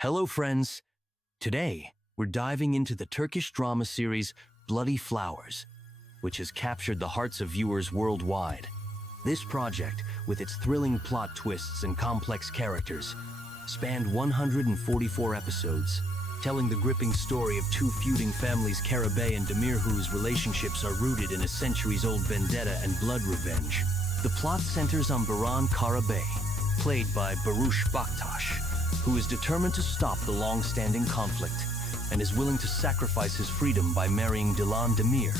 Hello friends! Today, we're diving into the Turkish drama series Bloody Flowers, which has captured the hearts of viewers worldwide. This project, with its thrilling plot twists and complex characters, spanned 144 episodes, telling the gripping story of two feuding families, Karabey and Demir, whose relationships are rooted in a centuries-old vendetta and blood revenge. The plot centers on Baran Karabey, played by Barıs Baktas, who is determined to stop the long-standing conflict and is willing to sacrifice his freedom by marrying Dilan Demir,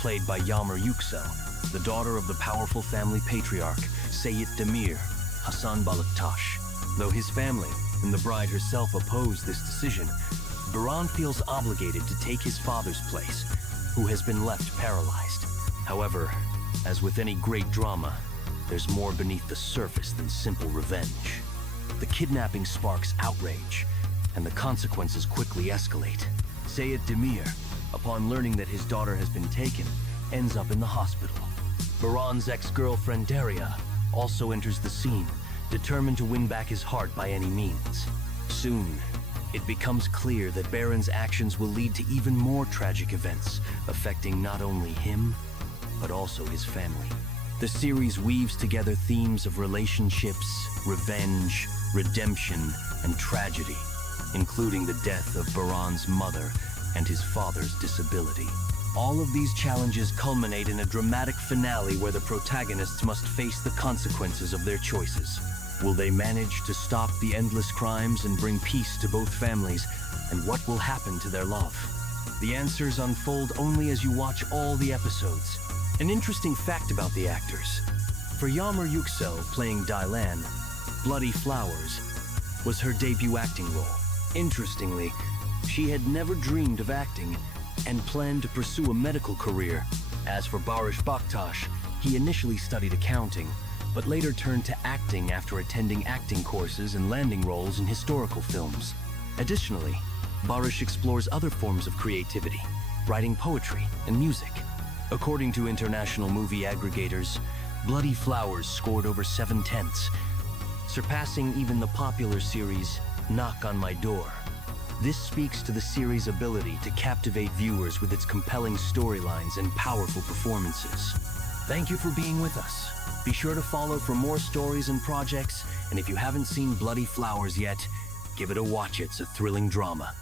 played by Yagmur Yuksel, the daughter of the powerful family patriarch Seyit Demir Hasan Baktas. Though his family and the bride herself oppose this decision, Baran feels obligated to take his father's place, who has been left paralyzed. However, as with any great drama, there's more beneath the surface than simple revenge. The kidnapping sparks outrage, and the consequences quickly escalate. Seyit Demir, upon learning that his daughter has been taken, ends up in the hospital. Baran's ex-girlfriend Daria also enters the scene, determined to win back his heart by any means. Soon, it becomes clear that Baran's actions will lead to even more tragic events, affecting not only him, but also his family. The series weaves together themes of relationships, revenge, redemption, and tragedy, including the death of Baran's mother and his father's disability. All of these challenges culminate in a dramatic finale where the protagonists must face the consequences of their choices. Will they manage to stop the endless crimes and bring peace to both families? And what will happen to their love? The answers unfold only as you watch all the episodes. An interesting fact about the actors: for Yagmur Yuksel playing Dilan, Bloody Flowers was her debut acting role. Interestingly, she had never dreamed of acting and planned to pursue a medical career. As for Barıs Baktas, he initially studied accounting, but later turned to acting after attending acting courses and landing roles in historical films. Additionally, Barıs explores other forms of creativity, writing poetry and music. According to international movie aggregators, Bloody Flowers scored over 7/10, surpassing even the popular series Knock on My Door. This speaks to the series' ability to captivate viewers with its compelling storylines and powerful performances. Thank you for being with us. Be sure to follow for more stories and projects, and if you haven't seen Bloody Flowers yet, give it a watch. It's a thrilling drama.